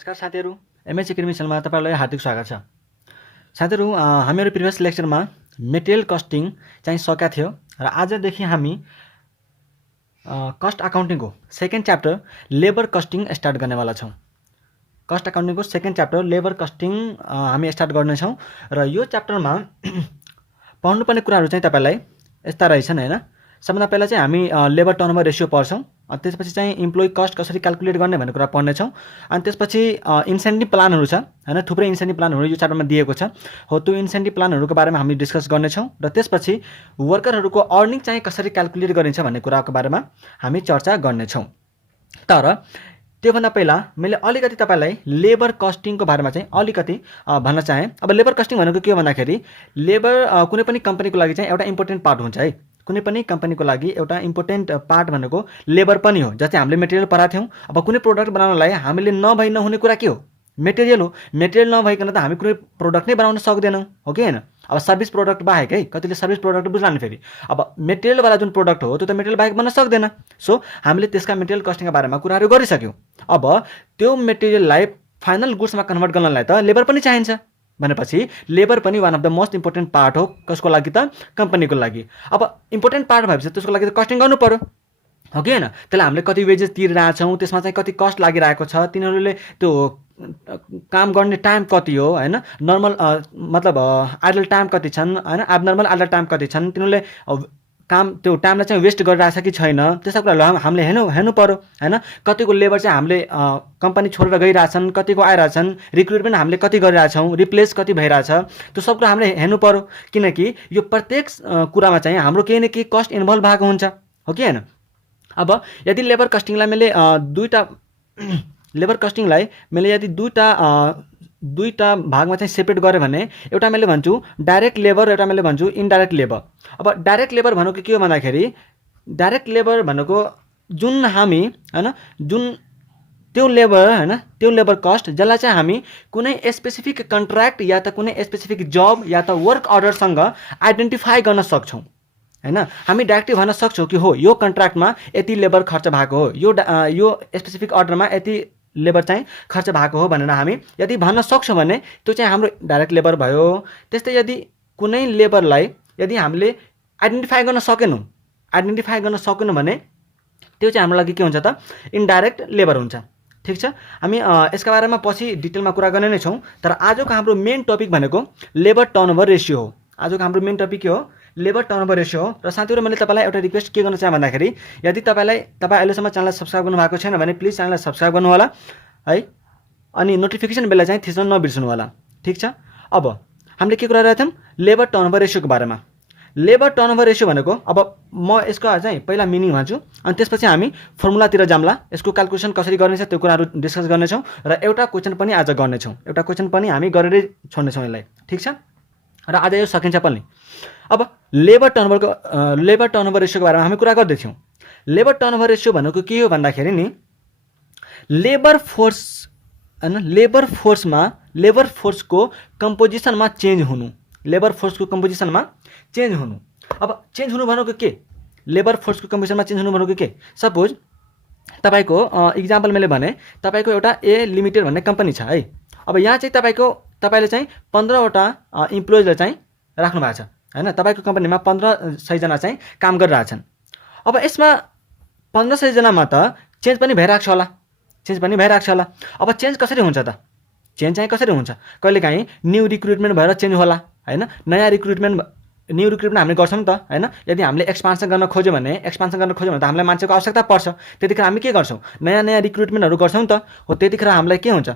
नमस्कार साथीहरू, MH academy च्यानलमा तपाईँहरूलाई हार्दिक स्वागत छ। साथीहरू, हामीहरू प्रिभियस लेक्चरमा मेटेरियल कस्टिङ चाहिँ सकेका थियो र आजदेखि हामी कस्ट अकाउन्टिङको second chapter labour costing start गर्नेवाला छौँ। कस्ट अकाउन्टिङको सेकेन्ड च्याप्टर लेबर कस्टिङ हामी स्टार्ट गर्नेछौँ र यो च्याप्टरमा पढ्नुपर्ने कुराहरू चाहिँ तपाईँलाई यस्ता रहेछन् हैन। सबभन्दा पहिला चाहिँ हामी लेबर टर्नओभर रेसियो पढ्छौँ, अनि त्यसपछि चाहिँ इम्प्लोइ कस्ट कसरी क्याल्कुलेट गर्ने भन्ने कुरा पढ्नेछौँ। अनि त्यसपछि इन्सेन्टिभ प्लानहरू छ हैन, थुप्रै इन्सेन्टिभ प्लानहरू यो च्याप्टरमा दिएको छ हो। त्यो इन्सेन्टिभ प्लानहरूको बारेमा हामी डिस्कस गर्नेछौँ र त्यसपछि वर्करहरूको अर्निङ चाहिँ कसरी क्याल्कुलेट गरिन्छ भन्ने कुराको बारेमा हामी चर्चा गर्नेछौँ। तर त्योभन्दा पहिला मैले अलिकति तपाईँलाई लेबर कस्टिङको बारेमा चाहिँ अलिकति भन्न चाहेँ। अब लेबर कस्टिङ भनेको के हो भन्दाखेरि लेबर कुनै पनि कम्पनीको लागि चाहिँ एउटा इम्पोर्टेन्ट पार्ट हुन्छ है। कुनै पनि कम्पनीको लागि एउटा इम्पोर्टेन्ट पार्ट भनेको लेबर पनि हो। जस्तै हामीले मेटेरियल पढाएको थियौँ, अब कुनै प्रोडक्ट बनाउनलाई हामीले नहुने कुरा के हो? मेटेरियल हो। मेटेरियल नभइकन त हामी कुनै प्रोडक्ट नै बनाउन सक्दैनौँ, हो कि होइन? अब सर्भिस प्रोडक्ट बाहेक है, कतिले सर्भिस प्रोडक्ट बुझ्ला नि फेरि। अब मेटेरियलवाला जुन प्रोडक्ट हो त्यो त मेटेरियल बाहेक बन्न सक्दैन। सो हामीले त्यसका मेटेरियल कस्टिङका बारेमा कुराहरू गरिसक्यौँ। अब त्यो मेटेरियललाई फाइनल गुड्समा कन्भर्ट गर्नलाई त लेबर पनि चाहिन्छ भनेपछि लेबर पनि one of the most important part हो। कसको लागि त? कम्पनीको लागि। अब इम्पोर्टेन्ट पार्ट भएपछि त्यसको लागि त कस्टिङ गर्नु पर्यो, हो कि होइन? त्यसलाई हामीले कति वेजेस तिरिरहेछौँ, त्यसमा चाहिँ कति कस्ट लागिरहेको छ, तिनीहरूले त्यो काम गर्ने टाइम कति हो हैन, नर्मल मतलब आइडल टाइम कति छन् हैन, एबनर्मल आइडल टाइम कति छन्, तिनीहरूले काम त्यो टाइमलाई चाहिँ वेस्ट गरिरहेछ कि छैन, त्यस्ता कुराहरू हामीले हेर्नु पर्यो हैन। कतिको लेबर चाहिँ हामीले कम्पनी छोडेर गइरहेछन्, कतिको आइरहेछन्, रिक्रुटमेन्ट हामीले कति गरिरहेछौँ, रिप्लेस कति भइरहेछ, त्यो सब कुरा हामीले हेर्नु पर्यो। किनकि यो प्रत्येक कुरामा चाहिँ हाम्रो केही न केही कस्ट इन्भल्भ भएको हुन्छ, हो कि होइन? अब यदि लेबर कस्टिङलाई मैले यदि दुईटा भागमा चाहिँ सेपरेट गरेँ भने एउटा मैले भन्छु डाइरेक्ट लेबर, एउटा मैले भन्छु इन्डाइरेक्ट लेबर। अब डाइरेक्ट लेबर भनेको के हो भन्दाखेरि डाइरेक्ट लेबर भनेको जुन हामी हैन, जुन त्यो लेबर हैन, त्यो लेबर कस्ट जसलाई चाहिँ हामी कुनै स्पेसिफिक कन्ट्र्याक्ट या त कुनै स्पेसिफिक जब या त वर्क अर्डरसँग आइडेन्टिफाई गर्न सक्छौँ हैन। हामी डाइरेक्टली भन्न सक्छौँ कि हो यो कन्ट्र्याक्टमा यति लेबर खर्च भएको हो, यो स्पेसिफिक अर्डरमा यति लेबर चाहिँ खर्च भएको हो भनेर हामी यदि भन्न सक्छौँ भने त्यो चाहिँ हाम्रो डाइरेक्ट लेबर भयो। त्यस्तै यदि कुनै लेबरलाई यदि हामीले आइडेन्टिफाई गर्न सकेनौँ भने त्यो चाहिँ हाम्रो लागि के हुन्छ त? इन्डाइरेक्ट लेबर हुन्छ। ठिक छ, हामी यसका बारेमा पछि डिटेलमा कुरा गर्ने नै छौँ। तर आजको हाम्रो मेन टपिक भनेको लेबर टर्नओभर रेसियो हो। आजको हाम्रो मेन टपिक के हो? लेबर टर्नओभर रेसियो हो। र साथीहरू, मैले तपाईँलाई एउटा रिक्वेस्ट के गर्न चाहेँ भन्दाखेरि यदि तपाईँ अहिलेसम्म च्यानललाई सब्सक्राइब गर्नुभएको छैन भने प्लिज च्यानललाई सब्सक्राइब गर्नु होला है, अनि नोटिफिकेसन बेललाई चाहिँ थिच्न नबिर्सनु होला। ठिक छ, अब हामीले के कुरा गरेका थियौँ? लेबर टर्नओभर रेसियोको बारेमा। लेबर टर्नओभर रेसियो भनेको, अब म यसको चाहिँ पहिला मिनिङ भन्छु अनि त्यसपछि हामी फर्मुलातिर जाम्ला, यसको क्याल्कुलेसन कसरी गर्नेछ त्यो कुराहरू डिस्कस गर्नेछौँ र एउटा क्वेसन पनि आज गर्नेछौँ। एउटा क्वेसन पनि हामी गरेरै छोड्नेछौँ यसलाई। ठिक छ, र आज यो सकिन्छ पनि। अब लेबर टर्नओभर रेसियोको बारेमा हामी कुरा गर्दैछौँ। लेबर टर्नओभर रेसियो भनेको के हो भन्दाखेरि नि लेबर फोर्सको कम्पोजिसनमा चेन्ज हुनु। अब चेन्ज हुनु भनेको के? लेबर फोर्सको कम्पोजिसनमा चेन्ज हुनु भनेको के? सपोज तपाईँको इक्जाम्पल मैले भने तपाईँको एउटा ए लिमिटेड भन्ने कम्पनी छ है। अब यहाँ चाहिँ तपाईँले चाहिँ 15वटा इम्प्लोइजलाई चाहिँ राख्नु भएको छ हैन। तपाईँको कम्पनीमा 1500 जना चाहिँ काम गरिरहेछन्। अब यसमा 1500 जनामा त चेन्ज पनि भइरहेको छ होला। अब चेन्ज कसरी हुन्छ त? चेन्ज चाहिँ कसरी हुन्छ? कहिलेकाहीँ न्यू रिक्रुटमेन्ट भएर चेन्ज होला हैन। न्यू रिक्रुटमेन्ट हामीले गर्छौँ त हैन। यदि हामीले एक्सपान्सन गर्न खोज्यो भने त हामीलाई मान्छेको आवश्यकता पर्छ। त्यतिखेर हामी के गर्छौँ? नयाँ रिक्रुटमेन्टहरू गर्छौँ त हो। त्यतिखेर हामीलाई के हुन्छ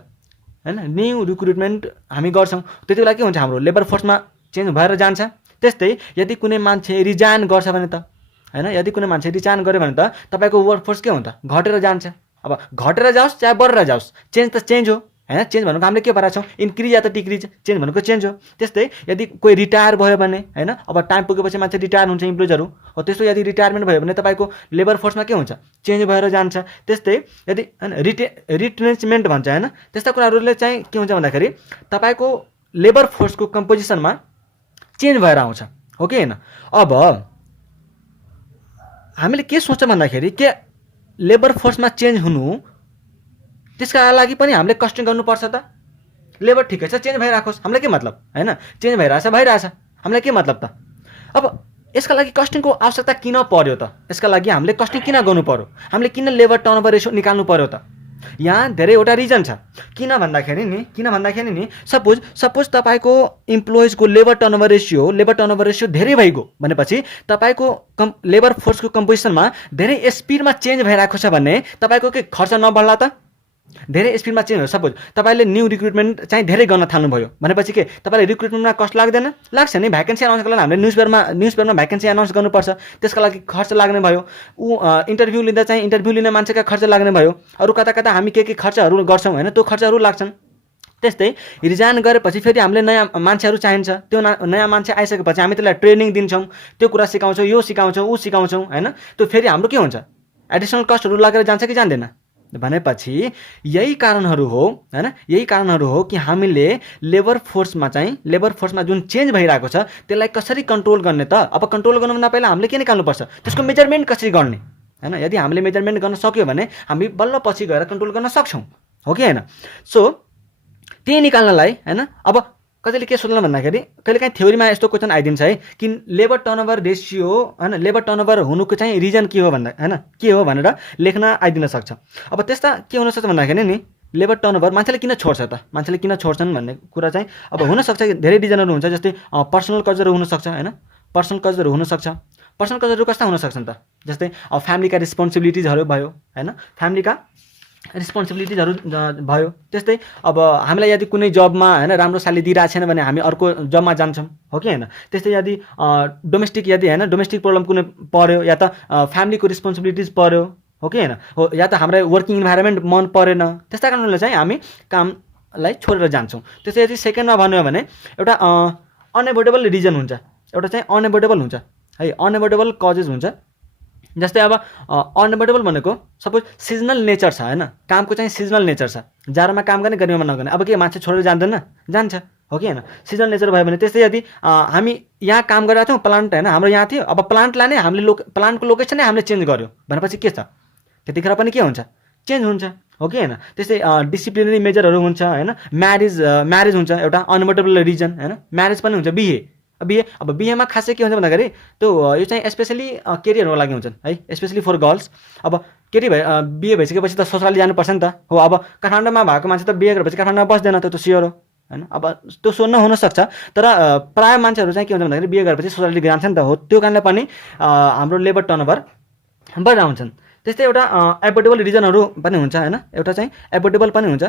हैन? न्यू रिक्रुटमेन्ट हामी गर्छौँ। त्यति बेला के हुन्छ? हाम्रो लेबर फोर्समा चेन्ज भएर जान्छ। त्यस्तै यदि कुनै मान्छे रिजाइन गर्छ भने त हैन, यदि कुनै मान्छे रिजाइन गर्यो भने त तपाईँको वर्कफोर्स के हुन्छ? घटेर जान्छ। अब घटेर जाओस् चाहे बढेर जाओस्, चेन्ज त चेन्ज हो हैन। चेन्ज भनेको हामीले के भएका छौँ? इन्क्रिज या त डिक्रिज, चेन्ज भनेको चेन्ज हो। त्यस्तै यदि कोही रिटायर भयो भने हैन, अब टाइम पुगेपछि मान्छे रिटायर हुन्छ इम्प्लोइजहरू हो। त्यस्तो यदि रिटायरमेन्ट भयो भने तपाईँको लेबर फोर्समा के हुन्छ? चेन्ज भएर जान्छ। त्यस्तै यदि हैन रिट्रेन्चमेन्ट भन्छ हैन, त्यस्ता कुराहरूले चाहिँ के हुन्छ भन्दाखेरि तपाईँको लेबर फोर्सको कम्पोजिसनमा चेन्ज भएर आउँछ, हो कि होइन? अब हामीले के सोच्छौँ भन्दाखेरि के लेबर फोर्समा चेन्ज हुनु त्यसका लागि पनि हामीले कस्टिङ गर्नुपर्छ त। लेबर ठिकै छ चेन्ज भइराखोस्, हामीलाई के मतलब होइन, चेन्ज भइरहेछ, हामीलाई के मतलब त। अब यसका लागि कस्टिङको आवश्यकता किन पर्यो त, यसका लागि हामीले कस्टिङ किन गर्नु पर्यो, हामीले किन लेबर टर्नओभर रेसियो निकाल्नु पर्यो त। यहाँ धेरैवटा रिजन छ। किन भन्दाखेरि नि सपोज तपाईँको इम्प्लोइजको लेबर टर्नओभर रेसियो धेरै भइगयो भनेपछि तपाईँको लेबर फोर्सको कम्पोजिसनमा धेरै स्पिडमा चेन्ज भइरहेको छ भने तपाईँको के खर्च नबढ्ला त। धेरै स्पिडमा चेन्ज हो, सपोज तपाईँले न्यू रिक्रुटमेन्ट चाहिँ धेरै गर्न थाल्नुभयो भनेपछि के तपाईँले रिक्रुटमेन्टमा कस्ट लाग्दैन, लाग्छ नि। भ्याकेन्सी अनाउन्स गर्न हामीले न्युजपेपरमा भ्याकेन्सी अनाउन्स गर्नुपर्छ, त्यसका लागि खर्च लाग्ने भयो। इन्टरभ्यू लिने मान्छेका खर्च लाग्ने भयो। अरू कता हामी के खर्चहरू गर्छौँ होइन, त्यो खर्चहरू लाग्छन्। त्यस्तै रिजाइन गरेपछि फेरि हामीले नयाँ मान्छेहरू चाहिन्छ। त्यो नयाँ मान्छे आइसकेपछि हामी त्यसलाई ट्रेनिङ दिन्छौँ, त्यो कुरा सिकाउँछौँ, यो सिकाउँछौँ, ऊ सिकाउँछौँ होइन। त्यो फेरि हाम्रो के हुन्छ, एडिसनल कस्टहरू लागेर जान्छ कि जान्दैन भनेपछि यही कारणहरू हो होइन। यही कारणहरू हो कि हामीले लेबर फोर्समा जुन चेन्ज भइरहेको छ त्यसलाई कसरी कन्ट्रोल गर्ने त। अब कन्ट्रोल गर्नुभन्दा पहिला हामीले के निकाल्नुपर्छ, त्यसको मेजरमेन्ट कसरी गर्ने होइन। यदि हामीले मेजरमेन्ट गर्न सक्यो भने हामी बल्ल पछि गएर कन्ट्रोल गर्न सक्छौँ, हो कि होइन। सो त्यही निकाल्नलाई होइन अब कतिले के सोध्ला भन्दाखेरि कहिलेकाहीँ थ्योरीमा यस्तो क्वेसन आइदिन्छ है कि लेबर टर्नओभर रेसियो होइन, लेबर टर्नओभर हुनुको चाहिँ रिजन के हो भन्दा होइन, के हो भनेर लेख्न आइदिन सक्छ। अब त्यस्ता के हुनसक्छ भन्दाखेरि नि लेबर टर्नओभर मान्छेले किन छोड्छन् भन्ने कुरा चाहिँ अब हुनसक्छ धेरै रिजनहरू हुन्छ। जस्तै पर्सनल कजहरू हुनसक्छ होइन, पर्सनल कजहरू कस्ता हुनसक्छन् त। जस्तै फ्यामिलीका रिस्पोन्सिबिलिटिजहरू भयो होइन, भयो। त्यस्तै अब हामीलाई यदि कुनै जबमा होइन राम्रो स्यालेरी दिइरहेको छैन भने हामी अर्को जबमा जान्छौँ, हो कि होइन। त्यस्तै यदि डोमेस्टिक प्रब्लम कुनै पर्यो या त फ्यामिलीको रिस्पोन्सिबिलिटिज पर्यो, हो कि होइन, हो या त हामीलाई वर्किङ इन्भाइरोमेन्ट मन परेन, त्यस्ता कारणले चाहिँ हामी कामलाई छोडेर जान्छौँ। त्यस्तै यदि सेकेन्डमा भन्यो भने एउटा अनएभोइडेबल रिजन हुन्छ, एउटा चाहिँ अनएभोइडेबल हुन्छ है, अनएभोइडेबल कजेस हुन्छ। जस्तै अब अनएभोइडेबल भनेको सपोज सिजनल नेचर छ होइन, कामको चाहिँ सिजनल नेचर छ। जाडोमा काम गर्ने गर्मीमा नगर्ने, अब के मान्छे छोडेर जान्छ, हो कि होइन, सिजनल नेचर भयो भने। त्यस्तै यदि हामी यहाँ काम गरिरहेको थियौँ, प्लान्ट होइन हाम्रो यहाँ थियो, अब प्लान्टलाई नै हामीले प्लान्टको लोकेसन नै हामीले चेन्ज गर्यो भनेपछि के छ, त्यतिखेर पनि के हुन्छ, चेन्ज हुन्छ, हो कि होइन। त्यस्तै डिसिप्लिनरी मेजरहरू हुन्छ होइन, म्यारेज हुन्छ एउटा अनएभोइडेबल रिजन होइन, म्यारेज पनि हुन्छ, अब बिहेमा खासै के हुन्छ भन्दाखेरि त्यो यो चाहिँ स्पेसली केटीहरूको लागि हुन्छन् है, स्पेसली फर गर्ल्स। अब केटी बिहे भइसकेपछि त ससुराली जानुपर्छ नि त, हो। अब काठमाडौँमा भएको मान्छे त बिहे गरेपछि काठमाडौँमा बस्दैन, त्यो स्योर हो होइन। अब त्यो सोध्न हुनसक्छ, तर प्रायः मान्छेहरू चाहिँ के हुन्छ भन्दाखेरि बिहे गरेपछि ससुराली जान्छ नि त, हो। त्यो कारणले पनि हाम्रो लेबर टर्नओभर बढेर हुन्छन्। त्यस्तै एउटा एभोइडेबल रिजनहरू पनि हुन्छ होइन, एउटा चाहिँ एभोइडेबल पनि हुन्छ।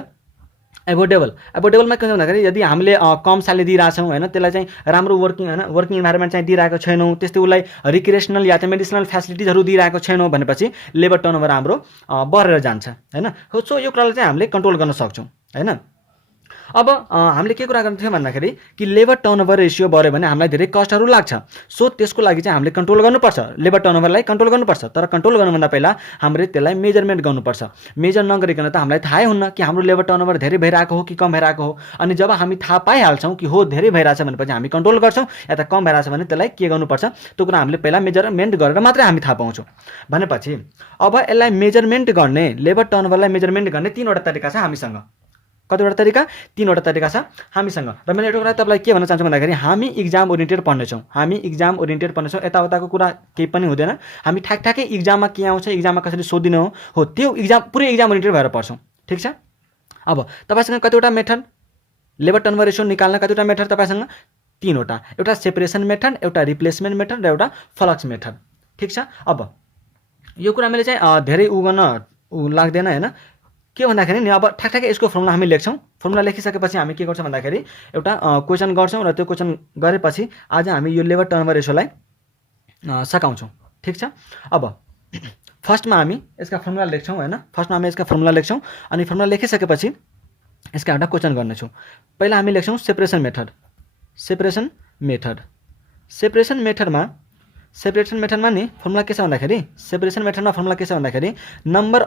एभोइडेबलमा के हुन्छ भन्दाखेरि यदि हामीले कम स्यालेरी दिइरहेछौँ होइन, त्यसलाई चाहिँ राम्रो वर्किङ इन्भाइरोमेन्ट चाहिँ दिइरहेको छैनौँ, त्यस्तै उसलाई रिक्रिएसनल या त मेडिसिनल फ्यासिलिटिजहरू दिइरहेको छैनौँ भनेपछि लेबर टर्नओभर हाम्रो बढेर जान्छ होइन। सो यो कुरालाई चाहिँ हामीले कन्ट्रोल गर्न सक्छौँ होइन। अब हामीले के कुरा गर्नु थियो भन्दाखेरि कि लेबर टर्नओभर रेसियो बढ्यो भने हामीलाई धेरै कस्टहरू लाग्छ। सो त्यसको लागि चाहिँ हामीले कन्ट्रोल गर्नुपर्छ, लेबर टर्नओभरलाई कन्ट्रोल गर्नुपर्छ। तर कन्ट्रोल गर्नुभन्दा पहिला हामीले त्यसलाई मेजरमेन्ट गर्नुपर्छ। मेजर नगरिकन त हामीलाई थाहै हुन्न कि हाम्रो लेबर टर्नओभर धेरै भइरहेको हो कि कम भइरहेको हो। अनि जब हामी थाहा पाइहाल्छौँ कि हो धेरै भइरहेछ भनेपछि हामी कन्ट्रोल गर्छौँ, या त कम भइरहेछ भने त्यसलाई के गर्नुपर्छ त्यो कुरा हामीले पहिला मेजरमेन्ट गरेर मात्रै हामी थाहा पाउँछौँ। भनेपछि अब यसलाई मेजरमेन्ट गर्ने, लेबर टर्नओभरलाई मेजरमेन्ट गर्ने 3वटा तरिका छ हामीसँग। कतिवटा तरिका? 3वटा तरिका छ हामीसँग। र मैले एउटा कुरा तपाईँलाई के भन्न चाहन्छु भन्दाखेरि हामी इक्जाम ओरिएन्टेड पढ्नेछौँ, यताउताको कुरा केही पनि हुँदैन। हामी ठ्याक्कै इक्जाममा के आउँछ, इक्जाममा कसरी सोधिने हो त्यो पुरै इक्जाम ओरिएन्टेड भएर पढ्छौँ, ठिक छ। अब तपाईँसँग कतिवटा मेथड, लेबर टर्नओभर रेसियो निकाल्न कतिवटा मेथड तपाईँसँग? 3वटा, एउटा सेपरेसन मेथड, एउटा रिप्लेसमेन्ट मेथड र एउटा फ्लक्स मेथड, ठिक छ। अब यो कुरा मैले चाहिँ धेरै लाग्दैन होइन। के भन्दाखेरि नि अब ठ्याक्कै यसको फर्मुला हामी लेख्छौँ। फर्मुला लेखिसकेपछि हामी के गर्छौँ भन्दाखेरि एउटा क्वेसन गर्छौँ र त्यो क्वेसन गरेपछि आज हामी यो लेबर टर्नओभर रेसियोलाई सकाउँछौँ, ठिक छ। अब फर्स्टमा हामी यसका फर्मुला लेख्छौँ होइन, अनि फर्मुला लेखिसकेपछि यसका एउटा क्वेसन गर्नेछौँ। पहिला हामी लेख्छौँ सेपरेसन मेथडमा नि फर्मुला के छ भन्दाखेरि, सेपरेसन मेथडमा फर्मुला के छ भन्दाखेरि नम्बर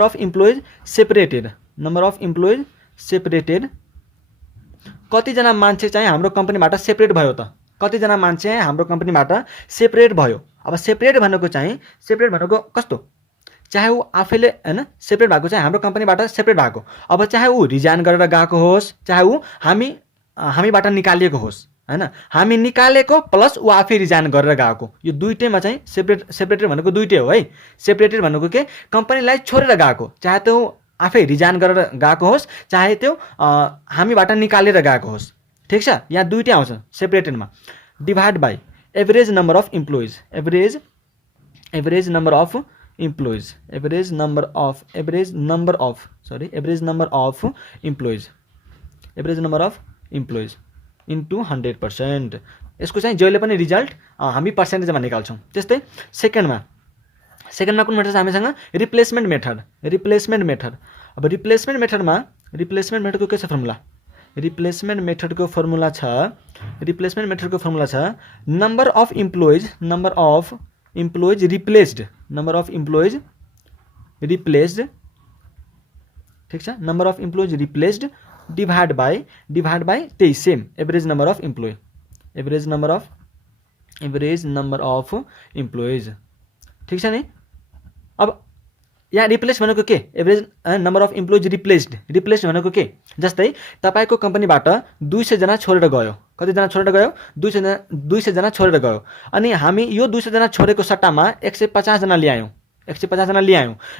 अफ इम्प्लोइज सेपरेटेड कतिजना मान्छे चाहिँ हाम्रो कम्पनीबाट सेपरेट भयो त, कतिजना मान्छे हाम्रो कम्पनीबाट सेपरेट भयो। अब सेपरेट भनेको कस्तो? चाहे ऊ आफैले हैन सेपरेट भएको चाहिँ हाम्रो कम्पनीबाट सेपरेट भएको, अब चाहे ऊ रिजाइन गरेर गएको होस्, चाहे ऊ हामीबाट निकालिएको होस् हैन, हामी निकालेको प्लस ऊ आफै रिजाइन गरेर गएको, यो दुईटैमा चाहिँ सेपरेटेड भनेको दुईटै हो है। सेपरेटेड भनेको के कम्पनीलाई छोडेर गएको, चाहे त्यो आफै रिजाइन गरेर गएको होस्, चाहे त्यो हामीबाट निकालेर गएको होस्। ठीक छ, यहाँ दुईटै आउँछ सेपरेटेडमा। Divide by average number of employees, average number of employees, average number of employees into 100%। यसको चाहिँ जहिले पनि रिजल्ट हामी पर्सेन्टेजमा निकाल्छौँ। त्यस्तै सेकेन्डमा कुन मेथड छ हामीसँग? Replacement method. अब रिप्लेसमेन्ट मेथडको के छ फर्मुला? रिप्लेसमेन्ट मेथडको फर्मुला छ नम्बर अफ इम्प्लोइज रिप्लेस्ड, ठीक छ, number of employees replaced divide by त्यही same average number of employees. ठीक छ नि। अब यहाँ रिप्लेस भनेको के? Average number of employees replaced भनेको के? जस्तै तपाईको कम्पनीबाट 200 जना छोडेर गयो। कतिजना छोडेर गयो? 200 जना छोडेर गयो। अनि हामी यो 200 जना छोडेको सट्टामा 150 जना ल्यायौँ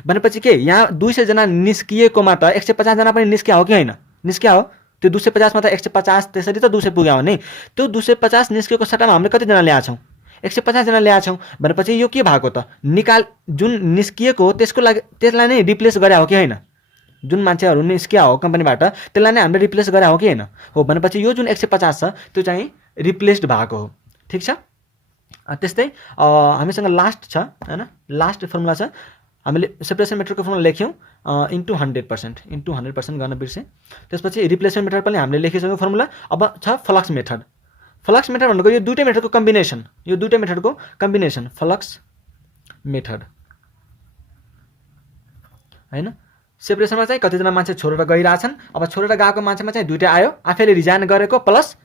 भनेपछि के यहाँ 200 जना निस्किएकोमा त 150 जना पनि निस्किया हो कि होइन? निस्किया हो। त्यो 250 मा त 150 त्यसरी त 200 पुग्यो भने त्यो 250 निस्केको सट्टामा हामीले कतिजना ल्याएछौँ? 150 जना ल्याएछौँ भनेपछि यो के भएको त? जुन निस्किएको हो त्यसलाई नै रिप्लेस गरे हो कि होइन? जुन मान्छेहरू निस्किया हो कम्पनीबाट त्यसलाई नै हामीले रिप्लेस गरे हो कि होइन? हो। भनेपछि यो जुन 150 छ त्यो चाहिँ रिप्लेस्ड भएको हो। ठीक छ। त्यस्तै हामीसँग लास्ट छ हैन, लास्ट फर्मुला छ। हामीले सेपरेसन मेथडको फर्मुला लेख्यौँ इन्टु 100% गर्न बिर्सेँ। त्यसपछि रिप्लेसमेन्ट मेथड पनि हामीले लेखिसक्यौँ फर्मुला। अब छ फ्लक्स मेथड भनेको यो दुईटै मेथडको कम्बिनेसन फ्लक्स मेथड हैन। सेपरेसनमा चाहिँ कतिजना मान्छे छोडेर गइरहेछन्, अब छोडेर गएको मान्छेमा चाहिँ दुईटै आयो, आफैले रिजाइन गरेको प्लस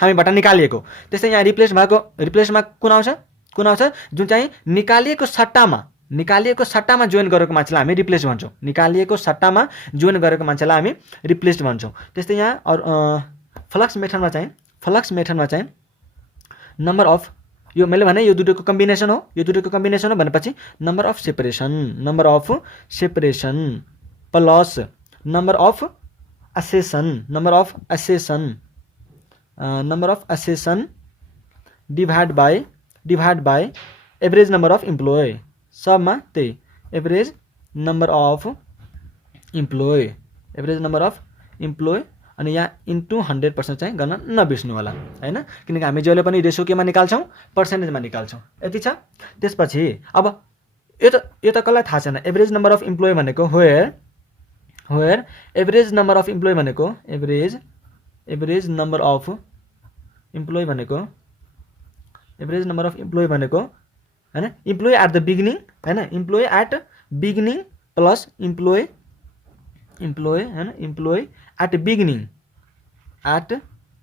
हामीबाट निकालिएको। त्यस्तै यहाँ रिप्लेसमा कुन आउँछ? जुन चाहिँ निकालिएको सट्टामा जोइन गरेको मान्छेलाई हामी रिप्लेस भन्छौँ। त्यस्तै यहाँ फ्लक्स मेथडमा चाहिँ नम्बर अफ, यो मैले भने यो दुईटैको कम्बिनेसन हो भनेपछि number of separation plus number of accession divide by average number of employee. सबमा त्यही एभरेज नम्बर अफ इम्प्लोइ अनि यहाँ इन्टु 100% चाहिँ गर्न नबिर्स्नु होला हैन, किनकि हामी जहिले पनि रेसियो केमा निकाल्छौँ? पर्सेन्टेजमा निकाल्छौँ। यति छ। त्यसपछि अब यो त कसलाई थाहा छैन? एभरेज नम्बर अफ इम्प्लोइ भनेको were average number of employee भनेको हैन, इम्प्लोइ एट द बिगिनिङ हैन, employee at beginning plus employee at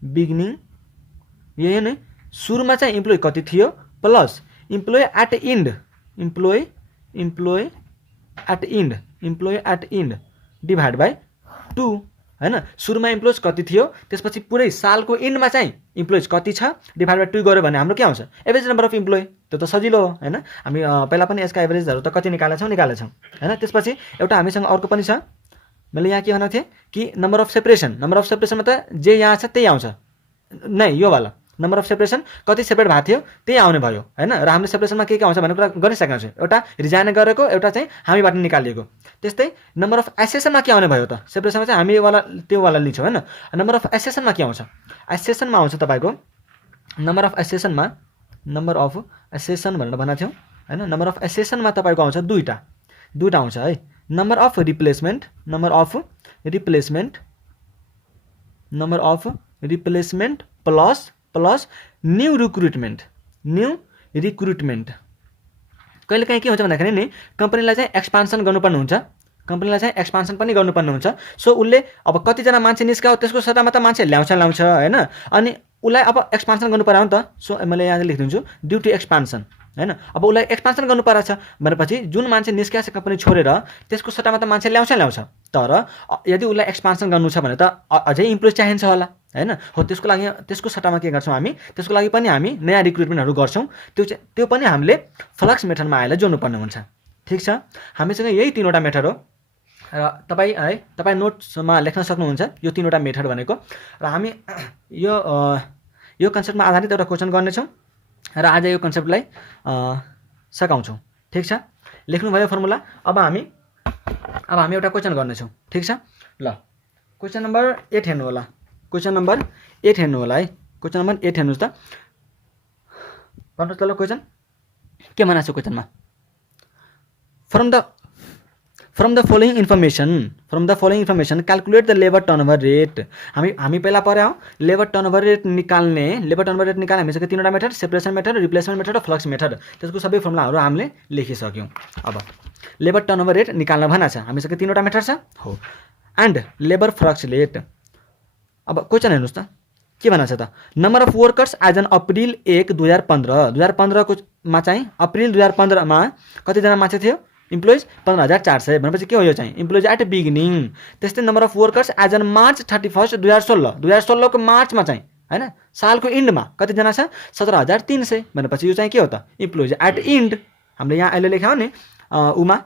beginning यही नै सुरुमा चाहिँ इम्प्लोइ कति थियो plus employee at end divide by 2 हैन। सुरुमा इम्प्लोइज कति थियो, त्यसपछि पुरै सालको इन्डमा चाहिँ इम्प्लोइज कति छ डिभाइड बाई 2 गर्यो भने हाम्रो के आउँछ? Average number of employee. त्यो त सजिलो हो हैन। हामी पहिला पनि यसका एभरेजहरू त कति निकालेछौँ हैन। त्यसपछि एउटा हामीसँग अर्को पनि छ। मैले यहाँ के भनेको थिएँ कि नम्बर अफ सेपरेसनमा त जे यहाँ छ त्यही आउँछ नै, यो वाला नम्बर अफ सेपरेसन कति सेपरेट भएको थियो त्यही आउने भयो हैन। र हामीले सेपरेसनमा के आउँछ भन्ने कुरा गरिसकेका छौँ। एउटा रिजाइन गरेको, एउटा चाहिँ हामीबाट निकालिएको। त्यस्तै नम्बर अफ एसेसनमा के आउने भयो त? सेपरेसनमा चाहिँ हामी त्यो वाला लिन्छौँ हैन। नम्बर अफ एसेसनमा के आउँछ? एसेसनमा आउँछ तपाईँको नम्बर अफ एसेसन भनेर भनेको थियौँ हैन। नम्बर अफ एसेसनमा तपाईँको आउँछ दुईटा आउँछ है। Number of replacement plus new recruitment. कहिलेकाहीँ के हुन्छ भन्दाखेरि नि कम्पनीलाई चाहिँ एक्सपान्सन गर्नुपर्ने हुन्छ, सो उसले अब कतिजना मान्छे निस्क्यायो त्यसको सट्टामा त मान्छे ल्याउँछ हैन। अनि उसलाई अब एक्सपान्सन गर्नु पर्यो नि त। सो मैले यहाँ लेखिदिन्छु ड्यू टु एक्सपान्सन हैन। अब उसलाई एक्सपान्सन गर्नु परेको छ भनेपछि जुन मान्छे निस्किएको छ कम्पनी छोडेर त्यसको सट्टामा त मान्छे ल्याउँछ, तर यदि उसलाई एक्सपान्सन गर्नु छ भने त अझै इम्प्लोइ चाहिन्छ होला हैन। हो त्यसको सट्टामा के गर्छौँ हामी, त्यसको लागि पनि हामी नयाँ रिक्रुटमेन्टहरू गर्छौँ। त्यो पनि हामीले फ्लक्स मेथडमा आएर जोड्नुपर्ने हुन्छ। ठिक छ, हामीसँग यही 3वटा मेथड हो र तपाईँ नोट्समा लेख्न सक्नुहुन्छ यो 3वटा मेथड भनेको। र हामी यो कन्सेप्टमा आधारित एउटा क्वेसन गर्नेछौँ र आज यो कन्सेप्टलाई सकाउँछौँ। ठिक छ, लेख्नुभयो फर्मुला। अब हामी एउटा क्वेसन गर्नेछौँ। ठिक छ, ल क्वेसन नम्बर 8 हेर्नु होला। क्वेसन नम्बर 8 हेर्नु होला है। क्वेसन नम्बर 8 हेर्नुहोस् त, भन्नुहोस् त ल क्वेसन के भनेको छ क्वेसनमा। From the following information calculate the labor turnover rate। हामी पहिला पढ्यौँ लेबर टर्नओभर रेट निकाल्ने हामीसँग 3वटा method, separation method, replacement method र फ्लक्स मेथड। त्यसको सबै फर्मुलाहरू हामीले लेखिसक्यौँ। अब लेबर टर्नओभर रेट निकाल्न भनेको छ, हामीसँग 3वटा मेथड छ हो, एन्ड लेबर फ्लक्स रेट। अब क्वेसन हेर्नुहोस् त के भनेको छ त, number of workers as on April 1 2015 को मा चाहिँ अप्रिल 2015 मा कतिजना मान्छे थियो इम्प्लोइज 15,400 भनेपछि के हो यो चाहिँ इम्प्लोइज एट बिगिनिङ। त्यस्तै number of workers as on March 31 2016 को मार्चमा चाहिँ हैन सालको इन्डमा कतिजना छ 17,300 भनेपछि यो चाहिँ के हो त इम्प्लोइज एट इन्ड। हामीले यहाँ अहिले लेख्यौँ नि उमा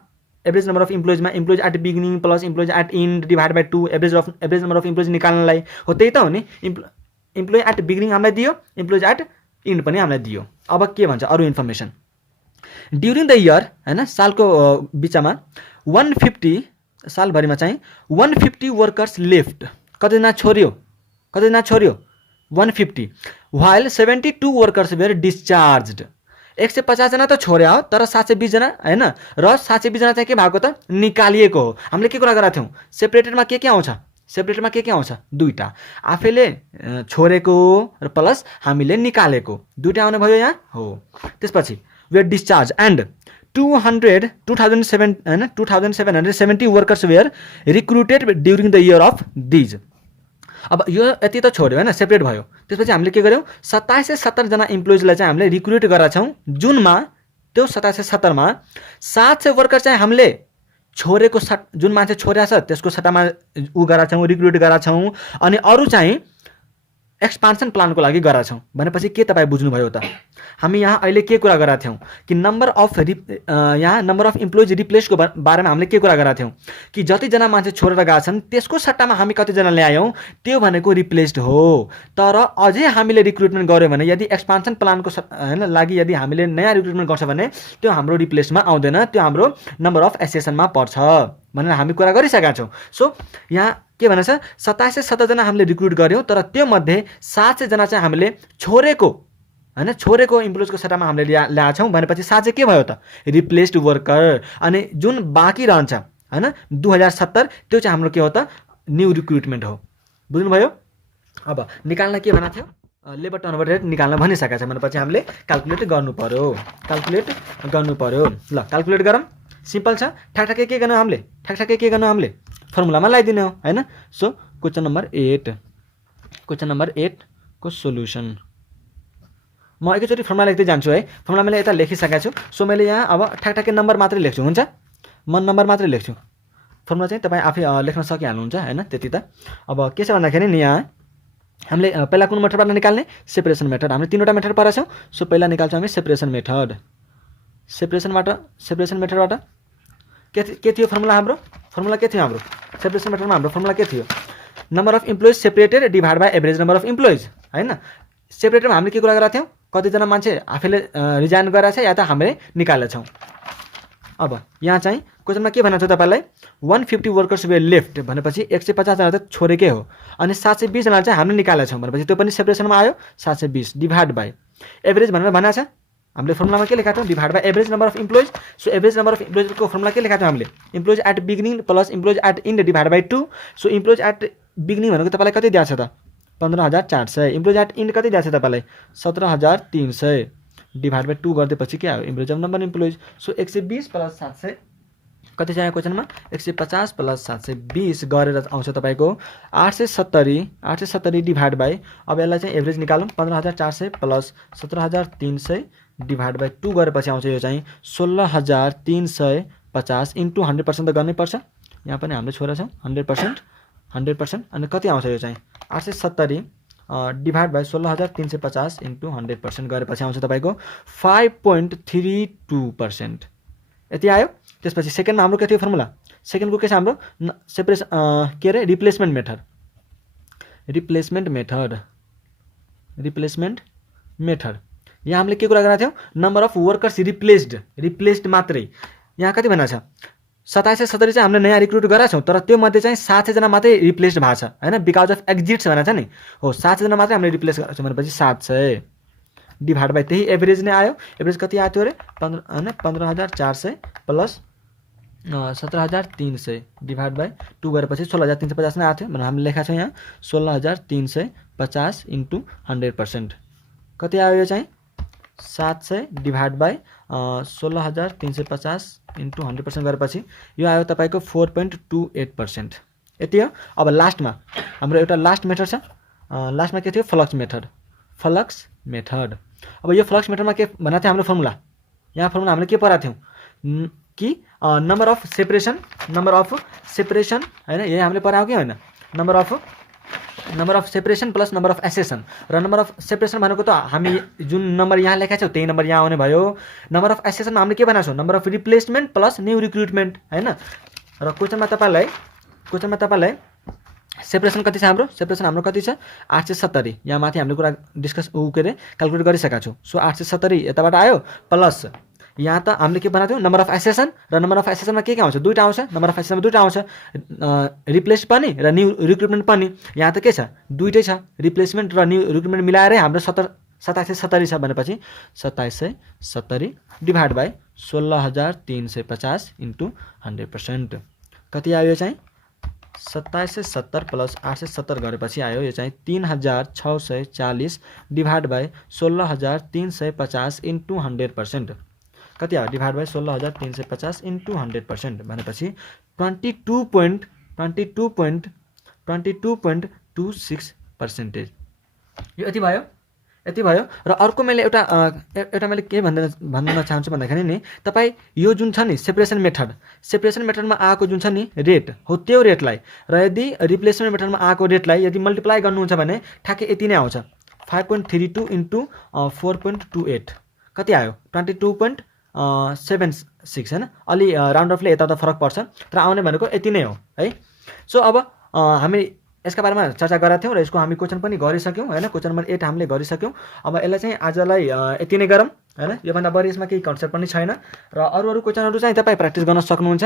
एभरेज नम्बर अफ इम्प्लोइजमा employees at beginning plus employees at end divide by 2 average number of employees निकाल्नलाई हो। त्यही त हो नि, इम्प्लोइ एट बिगिनिङ हामीलाई दियो, इम्प्लोइज एट इन्ड पनि हामीलाई दियो। अब के भन्छ अरू इन्फर्मेसन, ड्युरिङ द इयर हैन सालको बिचमा 150 सालभरिमा चाहिँ 150 वर्कर्स लेफ्ट, कतिजना छोड्यो 150, व्हाइल 72 वर्कर्स वेयर डिस्चार्ज्ड। 150 जना त छोड्या हो तर 720 जना हैन, र 720 जना चाहिँ के भएको त निकालिएको हो। हामीले के कुरा गरेका थियौँ, सेपरेटेडमा के आउँछ दुईटा, आफैले छोडेको र प्लस हामीले निकालेको दुईटा आउने भयो यहाँ हो। त्यसपछि were discharge and 2,770 workers were recruited during the year of these. अब यो यति त छोड्यो हैन, सेपरेट भयो। त्यसपछि हामीले के गर्यौँ 2770 जना इम्प्लोइजलाई चाहिँ हामीले रिक्रुट गरेका छौँ जुनमा। त्यो 2770 मा 700 वर्कर चाहिँ हामीले छोडेको जुन मान्छे छोड्या छ त्यसको सट्टामा गरेका छौँ, रिक्रुट गरेका छौँ, अनि अरू चाहिँ एक्सपान्सन प्लानको लागि गरेका छौँ। भनेपछि के तपाईँ बुझ्नुभयो त, हामी यहाँ अहिले के कुरा गरेका थियौँ कि नम्बर अफ इम्प्लोइज रिप्लेसको बारेमा हामीले के कुरा गरेका थियौँ कि जतिजना मान्छे छोडेर गएका छन् त्यसको सट्टामा हामी कतिजना ल्यायौँ त्यो भनेको रिप्लेस्ड हो। तर अझै हामीले रिक्रुटमेन्ट गऱ्यौँ भने यदि एक्सपान्सन प्लानको हैन लागि यदि हामीले नयाँ रिक्रुटमेन्ट गर्छ भने त्यो हाम्रो रिप्लेसमा आउँदैन, त्यो हाम्रो नम्बर अफ एसेसनमा पर्छ भनेर हामी कुरा गरिसकेका छौँ। सो यहाँ के भनेछ 2770 जना हामीले रिक्रुट गऱ्यौँ तर त्यो मध्ये 700 जना चाहिँ हामीले छोडेको इम्प्लोइजको सट्टामा हामीले ल्याएको छौँ। भनेपछि 700 के भयो त रिप्लेस्ड वर्कर, अनि जुन बाँकी रहन्छ हैन 2070 त्यो चाहिँ हाम्रो के हो त न्यू रिक्रुटमेन्ट हो। बुझ्नुभयो। अब निकाल्न के भनेको थियो, लेबर टर्नओभर रेट निकाल्न भनिसकेको छ भनेपछि हामीले क्याल्कुलेट गर्नु पर्यो। ल क्याल्कुलेट गरौँ, सिम्पल छ। ठ्याकठ्याकै के गर्नु हामीले फर्मुलामा लगाइदिने हो हैन। सो क्वेसन नम्बर 8 को सोल्युसन म एकैचोटि फर्मुला लेख्दै जान्छु है। फर्मुला मैले यता लेखिसकेको छु। सो मैले यहाँ अब ठ्याकठ्याकै नम्बर मात्रै लेख्छु, हुन्छ म नम्बर मात्रै लेख्छु। फर्मुला चाहिँ तपाईँ आफै लेख्न सकिहाल्नुहुन्छ हैन त्यति त। अब के छ भन्दाखेरि नि यहाँ हामीले पहिला कुन मेथडबाट निकाल्ने, सेपरेसन मेथड। हामीले 3वटा मेथड पढाएको छौँ। सो पहिला निकाल्छौँ हामी सेपरेसन मेथडबाट के थियो फर्मुला हाम्रो सेपरेसन मेथडमा हाम्रो फर्मुला के थियो, number of employees separated divide by average number of employees हैन। सेपरेटेडमा हामीले के कुरा गरेका थियौँ, कतिजना मान्छे आफैले रिजाइन गरेको छ या त हामीले निकालेका छौँ। अब यहाँ चाहिँ क्वेसनमा के भनेको छ तपाईँलाई 150 वर्कर्स वेयर लेफ्ट भनेपछि 150 जना त छोडेकै हो, अनि 720 जना चाहिँ हामीले निकालेका छौँ भनेपछि त्यो पनि सेपरेसनमा आयो 720 डिभाइड बाई एभरेज भनेर भनेको छ। हामीले फर्मुलामा के लेखेका थियौँ divide by average number of employees. So average number of इम्प्लोइजको फर्मुला के लेखेका थियौँ हामीले, employees at beginning plus employees at end divide by 2। So employees at beginning भनेको तपाईँलाई कति दिएको छ त 15,400, इम्प्लोइज एट इन्ड कति दिएको छ तपाईँलाई 17,300 डिभाइड बाई 2 गरिदिएपछि के आयो employees number employees. So 120 plus 700 कति चाहियो क्वेसनमा 150 प्लस 720 गरेर आउँछ तपाईँको 870 डिभाइड बाई, अब यसलाई चाहिँ एभरेज निकालौँ 15,400 प्लस 17,300 डिभाइड बाई 2 गरेपछि आउँछ यो चाहिँ 16,350 इन्टु 100% त गर्नै पर्छ। यहाँ पनि हामीले छोरा छौँ 100% अनि कति आउँछ यो चाहिँ 870 डिभाइड बाई 16,350 इन्टु 100% गरेपछि आउँछ तपाईँको 5.32%। यति आयो। त्यसपछि सेकेन्डमा हाम्रो के थियो फर्मुला? सेकेन्डको के छ हाम्रो सेपरेसन के अरे रिप्लेसमेन्ट मेथड। यहाँ हामीले के कुरा गरेका थियौँ? नम्बर अफ वर्कर्स रिप्लेस्ड मात्रै। यहाँ कति भनेको छ? 2770 चाहिँ हामीले नयाँ रिक्रुट गरेका छौँ, तर त्यो मध्ये चाहिँ 700 जना मात्रै रिप्लेस्ड भएको छ हैन, बिकज अफ एक्जिट्स भनेको छ नि। हो 700 जना मात्रै हामीले रिप्लेस गरेको छौँ भनेपछि 700 डिभाइड बाई त्यही एभरेज नै आयो। एभरेज कति आयो अरे 15,400 प्लस 17,300 डिभाइड बाई 2 गरेपछि 16,350 नै आएको थियो भनेर हामीले लेखा छौँ यहाँ 16,350 इन्टु 100%। कति आयो यो चाहिँ 700 डिभाइड बाई 16,350 इन्टु 100% गरेपछि यो आयो तपाईँको 4.28%। यति हो। अब लास्टमा हाम्रो एउटा लास्ट मेथड छ। लास्टमा के थियो? Flux method. अब यो फ्लक्स मेथडमा के भनेको थियो हाम्रो फर्मुला? यहाँ फर्मुला हामीले के पढाएको थियौँ कि नम्बर अफ सेपरेसन हैन, यही हामीले पढायो कि होइन? Number of separation plus number of accession. र नम्बर अफ सेपरेसन भनेको त हामी जुन नम्बर यहाँ लेखेका छौँ त्यही नम्बर यहाँ आउने भयो। नम्बर अफ एसेसनमा हामीले के बनाएको छौँ? Number of replacement plus new recruitment हैन। र क्वेसनमा तपाईलाई सेपरेसन कति छ हाम्रो? सेपरेसन हाम्रो कति छ? 870। यहाँ माथि हामीले कुरा क्याल्कुलेट गरिसकेका छौँ। सो 870 यताबाट आयो प्लस यहाँ त हामीले के बनाएको थियौँ? Number of accession. र नम्बर अफ एसेसनमा के आउँछ? दुईटा आउँछ। नम्बर अफ एसेसनमा दुईटा आउँछ, रिप्लेस पनि र न्यू रिक्रुटमेन्ट पनि। यहाँ त के छ? दुईटै छ, रिप्लेसमेन्ट र न्यू रिक्रुटमेन्ट मिलाएरै हाम्रो 2770 छ भनेपछि 2770 डिभाइड बाई 16,350 इन्टु 100%। कति आयो यो चाहिँ? 2770 प्लस 870 गरेपछि आयो यो चाहिँ 3,640 डिभाइड बाई 16,350 इन्टु 100%। कति आयो? डिभाइड बाई 16,350 इन्टु 100% भनेपछि 22.26%। यो यति भयो। र अर्को मैले एउटा मैले के भन्न चाहन्छु भन्दाखेरि नि, तपाईँ यो जुन छ नि सेपरेसन मेथडमा आएको जुन छ नि रेट हो, त्यो रेटलाई र यदि रिप्लेसमेन्ट मेथडमा आएको रेटलाई यदि मल्टिप्लाई गर्नुहुन्छ भने ठ्याक्कै यति नै आउँछ। 5.32 इन्टु 4.28 कति आयो? 22.76 हैन। अलि राउन्ड अफले यता फरक पर्छ, तर आउने भनेको यति नै हो है। सो अब हामी यसका बारेमा चर्चा गरेका थियौँ र यसको हामी क्वेसन पनि गरिसक्यौँ हैन। क्वेसन नम्बर 8 हामीले गरिसक्यौँ। अब यसलाई चाहिँ आजलाई यति नै गरौँ हैन। योभन्दा बढी यसमा केही कन्सेप्ट पनि छैन र अरू क्वेसनहरू चाहिँ तपाईँ प्र्याक्टिस गर्न सक्नुहुन्छ।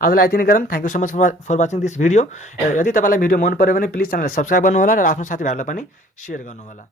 आजलाई यति नै गरौँ। Thank you so much for watching this video. यदि तपाईँलाई भिडियो मन पर्यो भने प्लिज च्यानललाई सब्स्क्राइब गर्नुहोला र आफ्नो साथीभाइहरूलाई पनि सेयर गर्नुहोला।